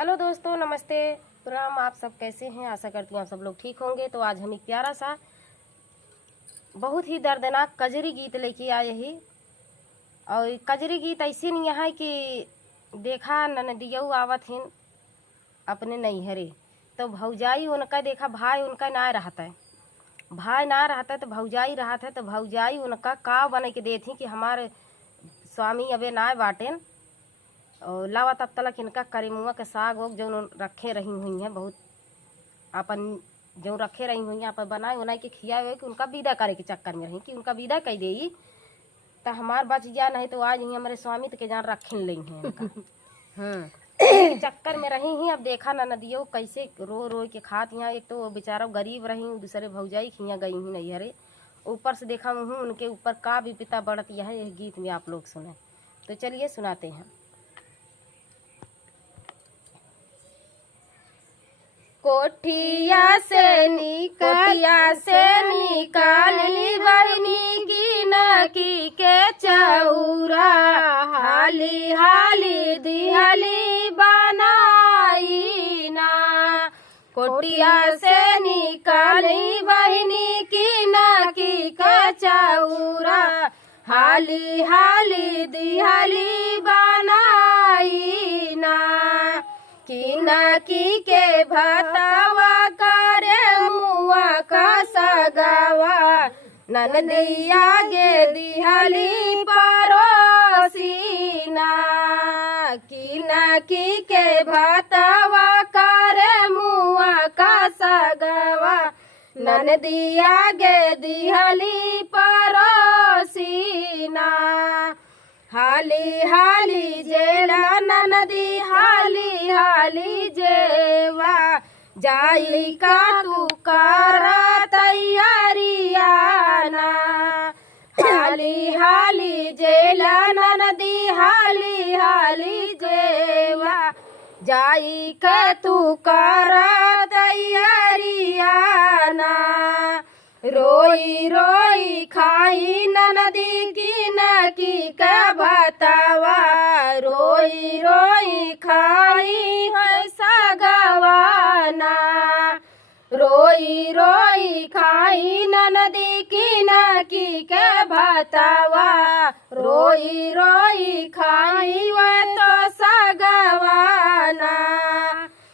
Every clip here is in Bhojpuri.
हेलो दोस्तों, नमस्ते, प्रणाम। आप सब कैसे हैं? आशा करती हूँ आप सब लोग ठीक होंगे। तो आज हम एक प्यारा सा बहुत ही दर्दनाक कजरी गीत लेके आए ही। और कजरी गीत ऐसे नहीं है कि देखा ननदियऊ आवत हिन अपने नैहरे तो भौजाई उनका देखा भाई उनका ना रहता है, भाई ना रहता है तो भौजाई रहता है, तो भौजाई उनका का बने के देती कि हमारे स्वामी अबे ना बाटेन और लावा तब तलक इनका करीमुआ के साग वोग जो रखे रही हुई हैं, बहुत अपन जो रखे रही हुई हैं अपन बनाए उनाए के खियाए हुए कि उनका विदा करे के चक्कर में रही कि उनका विदा कह दे तो हमार बच जा, नहीं तो आज ही हमारे स्वामी के जान रखिन ली हैं चक्कर में रही ही। अब देखा ना नदियों कैसे रो रो के खात यहाँ, एक तो बेचारा गरीब रही, दूसरे भौजाई खिया गई हूँ नैहरे, ऊपर से देखा हूँ उनके ऊपर का भी पिता बढ़ती है। यह गीत में आप लोग सुने तो चलिए सुनाते हैं। कोठिया से निकाली बहनी की नकी के चौरा, हाली हाली दिहली बनाई ना। कोठिया से निकाली बहनी की नकी के चौरा, हाली हाली दिहली बनाई ना। की के भतवा करे मुआ का सगावा, ननदिया गे दिहली परोसीना। की के भतवा करे मुआ का सगावा, ननदिया गे दिहली परोसीना। हाली हाली जेला ननदी हाली हाली जेवा, जाई का तू करा तैयारिया ना। हाली हाली जेला ननदी हाली हाली जेवा, जाई का तू करा तैयारिया ना। रोई रोई खाई ननदी की नकी का भतवा, रोई रोई खाई है सगवाना। रोई रोई खाई ननदी की नकी के भतवा, रोई रोई खाई वह तो सगवाना।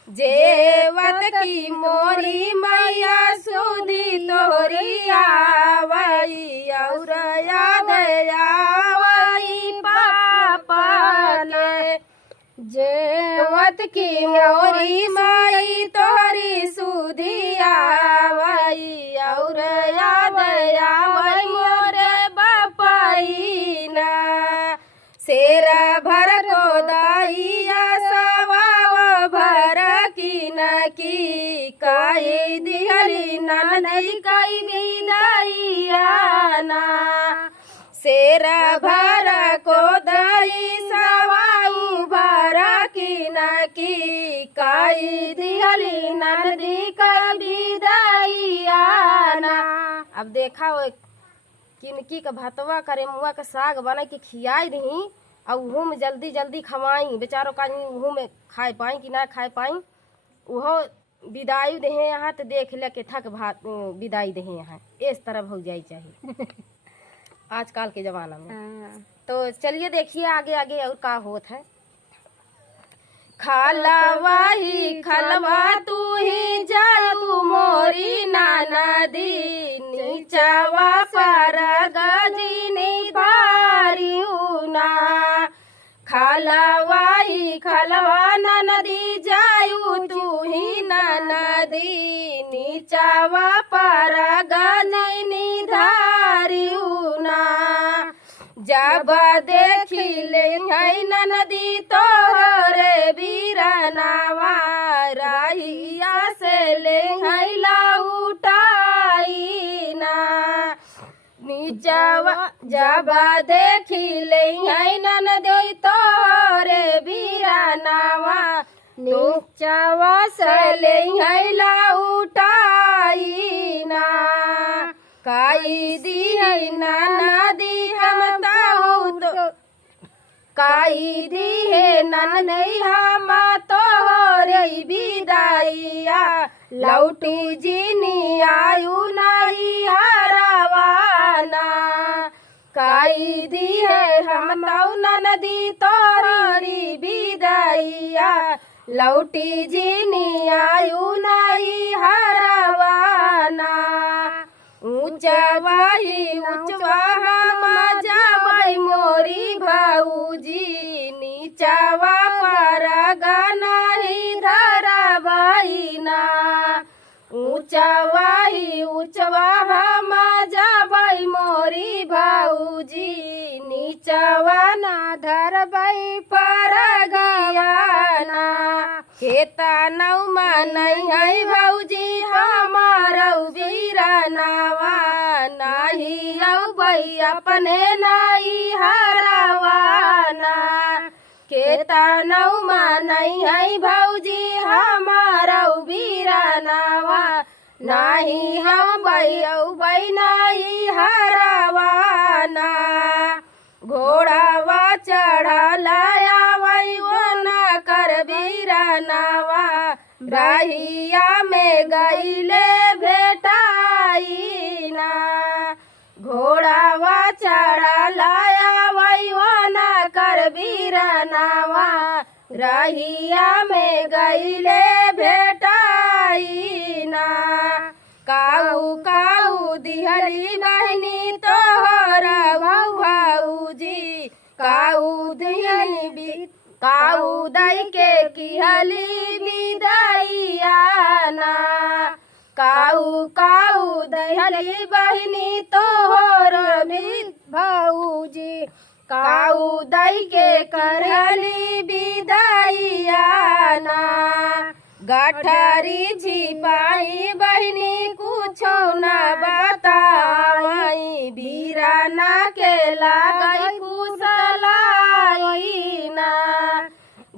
जेवत की मोरी मैया सुधी तोरी आवई, और याद आवई पापा के। जेवत की मोरी माई तोरी सुधी आवई, और याद आवई मोरे बापाई ना। शेरा भर को दाइया सवा भर की नकी, काई दिहली ननई काई विदाइया ना। शेरा भर को दाई सवाऊ भर की नकी, काई दिहली ननदी का विदाइया ना। अब देखा वो किनकी का भतवा करे मुआ का साग बना के खियाई रही और उहो में जल्दी जल्दी खवाई, बेचारों का उहो में खाए पाई कि ना खाए पाई, उहो विदाई दे यहाँ तो देख ले के थक भात विदाई दे यहाँ। इस तरह हो जाई चाहिए आजकल के जमाना में। तो चलिए देखिए आगे आगे और का होत है। खालवा ही खलवा तू ही जाऊ मोरी ननदी, नीचवा पर गजनी भारियूना। खालवा ही खलवा ननदी जाऊ तू ही ननदी, नीचवा पर गजनी धारियूना। जब देखी ले ननदी तोरे बीरनावा, राहिया से ले उठाई ना। नीचवा जब देखी ले ननदी तोरे बीरनावा, नीचवा से ले उठाई ना। काई दी है नदी हम तो काई दी है नन नहीं हम तो लौटी जीनी आयु नहीं हरवाना काई दी है हम तौ नदी तोरी विदैया लौटी जीनी आयु नहीं हरवाना ऊंचवाही ऊंचवा हम जाबै मोरी भौजी नीचवा पर गनाही धरबैना ऊंचवाही ऊंचवा हम जाबै मोरी भौजी नीचवा ना धरबै पर गयाना खेता नौमा नहीं है भौजी हमारौ वीरनावा नाही औबै अपने नहीं हरवाना खेता नौमा नहीं है भौजी हमारौ वीरनावा नाही औबै नहीं हरवाना घोड़ावा चढ़लाया वैना कर वीरनावा रहिया में गईले भेटाईना घोड़ावा चढ़लाया वैना कर वीरनावा रहिया में गईले भेटाईना काऊ काऊ दिहली बहनी तोहर भौजी काऊ दिहली काऊ दई के किहली विदैयाना काऊ काऊ दिहली बहनी तोहर भौजी काऊ दई के करहली विदैयाना गठरी छिपाई बहनी कुछो न बताई वीराना के लागई फुसलाईना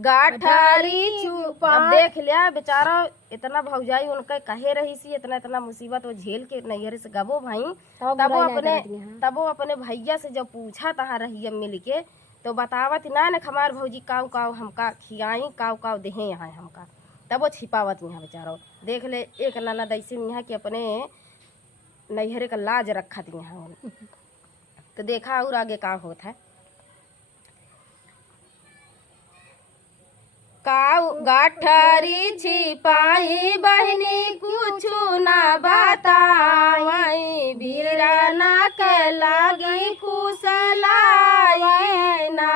गठरी छुपा देख लिया बेचारा इतना भौजाई उनका कहे रही सी इतना इतना मुसीबत वो झेल के नैहर से गबो भाई तब वो अपने भैया से जब पूछा तहा रही मिल के तो बतावत ना हमार भौजी काऊ काऊ हमका खियाई काऊ काऊ देहे यहाँ हमका तब वो छिपावत यहाँ बेचारो देख ले एक ननद ऐसे यहाँ कि अपने नैहरे का लाज रखा थी यहाँ तो देखा और आगे का होता है काऊ गाठरी छिपाई बहनी कुछ न बताई वीराना के लागी फुसलाईना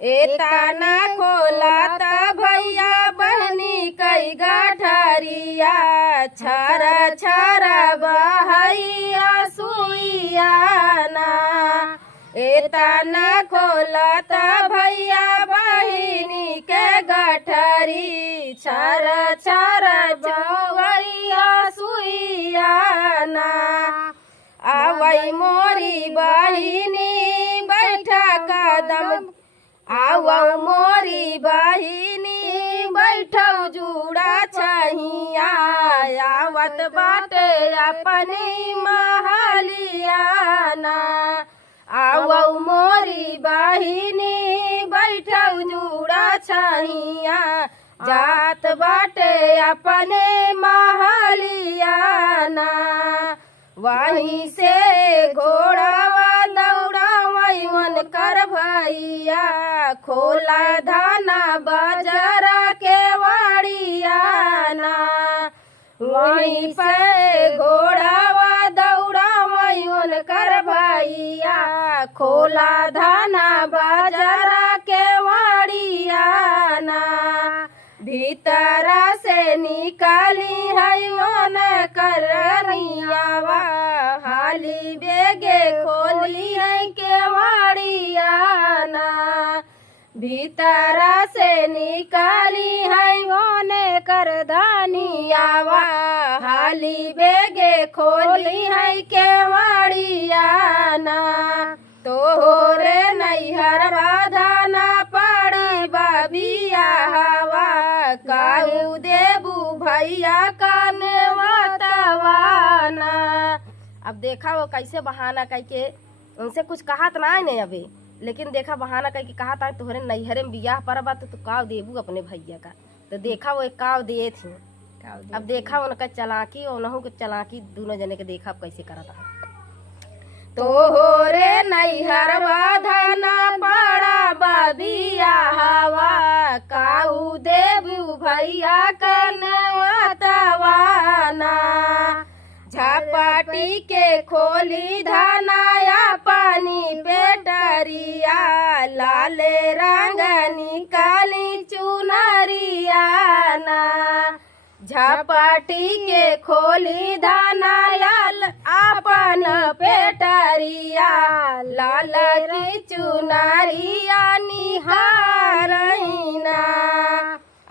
एतना खोलाता भैया बहनी कई गाठरिया छर छर बहैया सुइयाना एतना खोलाता भैया बहनी के गाठरी छर छर बहैया सुइयाना आवै मोरी बहिनी बैठा कदम आवौ मोरी बहिनी बैठौ जुड़ा छहिया आवत बाटे अपनी महलियाना आवौ मोरी बहिनी बैठौ जुड़ा छहिया जात बाटे अपने महलियाना वहीं से घोड़ावा दौड़ावई मन कर भैया खोला धाना बाजरा के वाड़ियाना वहीं पे घोड़ावा दौड़ावई मन कर भैया खोला धाना बाजरा के वाड़ियाना भीतरा से निकाली है वन करनियावा हाली बेगे खोली है केवाड़ियाना भीतरा से निकाली है वन कर धनियावा हाली बेगे खोली है केवाड़ियाना तोहरे नैहर बाधाना पड़ी बाबिया हवा काऊ देबू भैया काने वातावाना अब देखा वो कैसे बहाना करके उनसे कुछ कहा तो ना नहीं अभी लेकिन देखा बहाना करके कहा था तोहरे नैहरे में बियाह पर बा तो काव देबू अपने भैया का तो देखा वो एक काव दिए थी अब देखा उनका चलाकी और उनहु के चलाकी दोनों जने के देखा अब कैसे करता है। तोहरे नैहरवा धना पड़ा बबिया हवा काऊ देबू भैया कनवतवाना झपाटी के खोली धनाया पानी पेटरिया लाले रंग निकाली चुनरियाना झपाटी के खोली धनाया अपन पेटरिया लाल की चुनरिया निहारहिना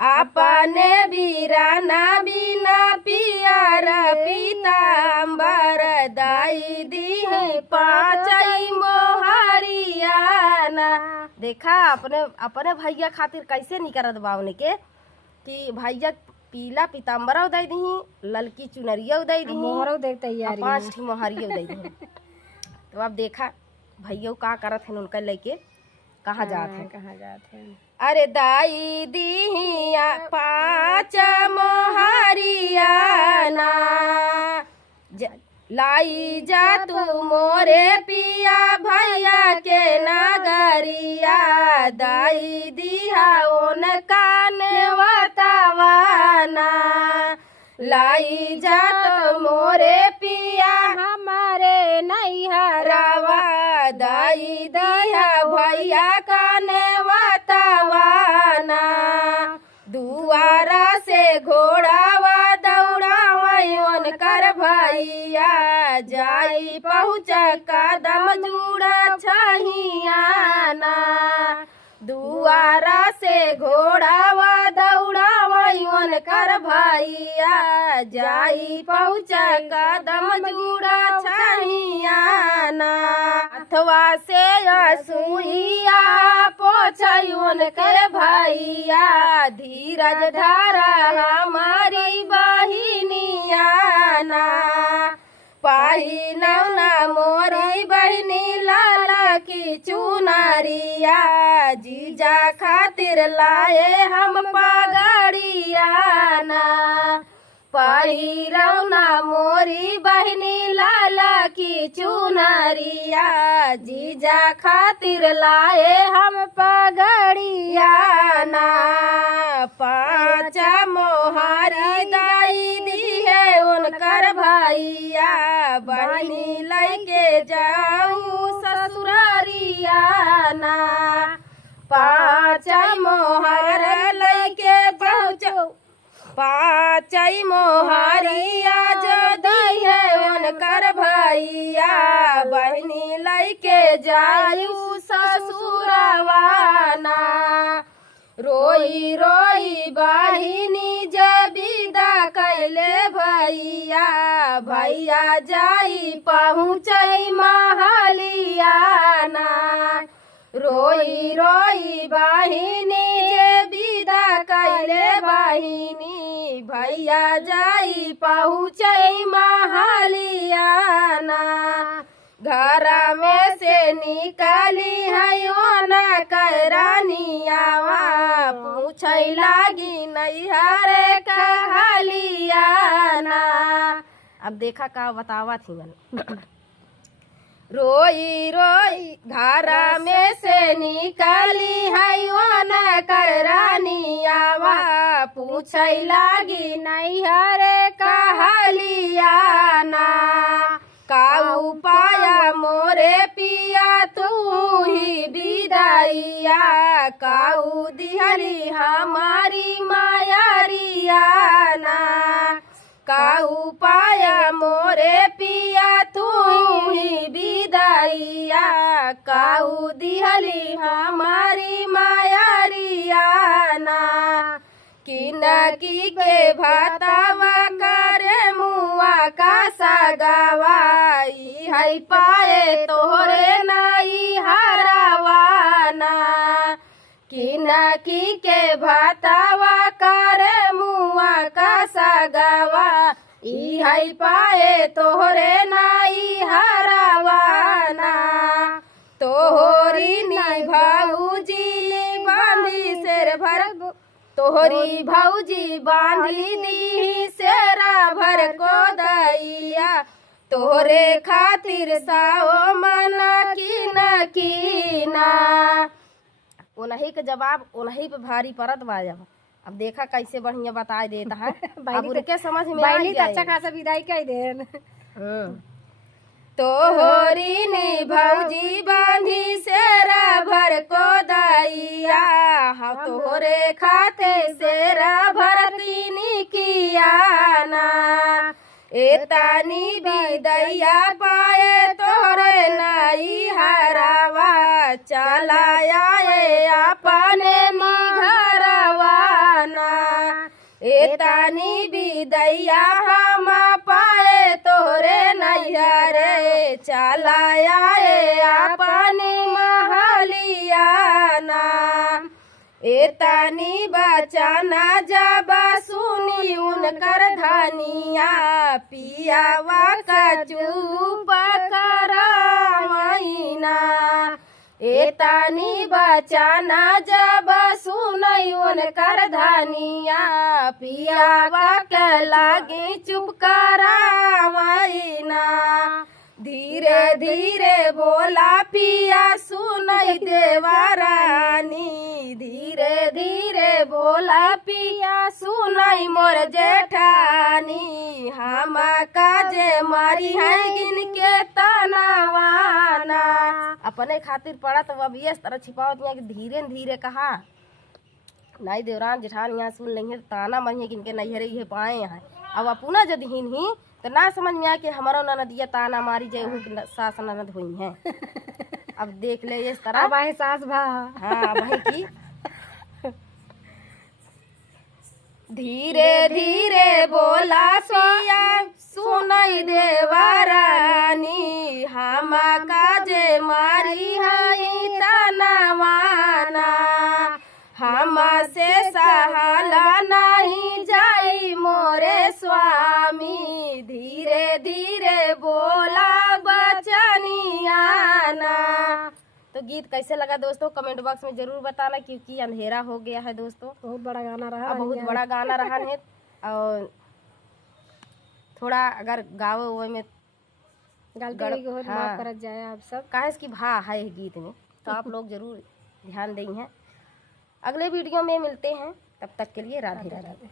अपने बीराना बिना पियर पीताम्बर दाई दी पाचई मोहरियाना। देखा अपने अपने भैया खातिर कैसे निकरत बावने के कि भैया पीला पीताम्बर उदय दी ललकी चुनरिया उदय दी मोहर तैयारी 5 मोहरिया उदय दी। तो अब देखा भैया का करत हैं उनका लेके कहाँ जात हैं। अरे दाई दिहिया 5 मोहरियाना लाई जा तू मोरे पिया भैया के नगरिया दाई दिहा ओन काने वतवाना लाई जा तू मोरे पिया हमारे नैहरवा दाई दिहा भैया काने वतवाना दुआरा से घोड़ावा दौड़ावन कर भैया जाई पहुँच कदम जुड़ा छहियाना दुआरा से घोड़ावा दौड़ावन कर भैया जाई पहुँच कदम जुड़ा छहियाना अथवा से सुइया पोछन कर भैया धीरज धारा हमारी बहिनियाना पाही नौना मोरी बहिनी लाला की चुनरिया जीजा खातिर लाए हम पगड़ियाना पाही रौना मोरी बहिनी लाला की चुनरिया जीजा खातिर लाए हम पगड़ियाना 5 मोहरी दाई दी है उनकर भैया बहिनी लैके जाऊ ससुरारियाना 5 मोहर लैके पहुँचो 5 मोहरिया जो दी है उनकर भैया बहिनी लैके जायू ससुरवाना रोई रोई बहिनी जब विदा कैले भैया भैया जाई पहुँचई महलियाना रोई रोई बहिनी जे विदा कैले बहिनी भैया जाई पहुँचई महलियाना घर में से निकाली है न करनियावा पूछै लागी नैहर कहलियाना। अब देखा का बतावा थी मन रोई रोई घर में से निकाली है न करनियावा पूछै लागी नैहर कहलियाना का उपाया मोरे पिया तू ही विदाइया काऊ दिहली हमारी मायारियाना का उपाया मोरे पिया तू ही विदाइया काऊ दिहली हमारी मायारियाना किनकी के भातावा करे मुआ का सगावा है पाए तोहरे नाई हरावाना किनकी के भातावा करे मुआ का सगावा है पाए तोहरे नाई हरावाना तोहरी नी भाऊजी बांधी शेर भर तोहरी भौजी बांधी दी सेरा भर को दैया तोहरे खातिर साओ मना की ना। उन्हीं के जवाब उन्हीं पे भारी परत बा। अब देखा कैसे बढ़िया बता देता है। अब उनके समझ में आ गया। अच्छा खासा विदाई कह देन। तोहरी नी भौजी बांधी सेरा भर को दैया हाँ तोहरे खाते सेरा भरतीनी किया ना। एतानी बिदैया पाए तोहरे नई हरावा चलाया अपने घरवा ना। एतानी बिदैया हम पाए तोहरे नैहरे चलाया अपनी महलिया ना। एतानी बचाना जब सुनी उनकर धनिया पियावा का चुप करवाइना। एतानी बचाना जब सुनई उनकर धनिया पियावा के लागी चुप करवाइना। धीरे धीरे बोला पिया सुनई देवरानी धीरे धीरे बोला पिया सुनई मोर जेठानी। हम काजे मारी है गिन के तनावाना। अपने खातिर पड़त अब ये तरह छिपावत कि धीरे धीरे कहा नाई देवरान जेठान यहाँ सुन लेंगे ताना मरिए गिन के नैहरे ये पाए हैं। अब अपना जब हिन ही तो ना समझ में आया कि हमारा ननदिया ताना मारी जाए सास ननद हुई हैं। अब देख ले इस तरह अब सास भा हाँ वही की धीरे धीरे बोला पिया सुनई देवरानी हम काजे मारी हई तनवाना। हम से सहाला नहीं जाई मोरे स्वामी धीरे धीरे बोला बचनियाना। तो गीत कैसे लगा दोस्तों कमेंट बॉक्स में जरूर बताना क्योंकि अंधेरा हो गया है दोस्तों। बहुत बड़ा गाना रहा। बहुत बड़ा गाना रहा है और थोड़ा अगर गावे हुए में गलती हो तो माफ कर जाए आप सब। काहे की भा है गीत में तो आप लोग जरूर ध्यान दें हैं। अगले वीडियो में मिलते हैं तब तक के लिए राधे राधे।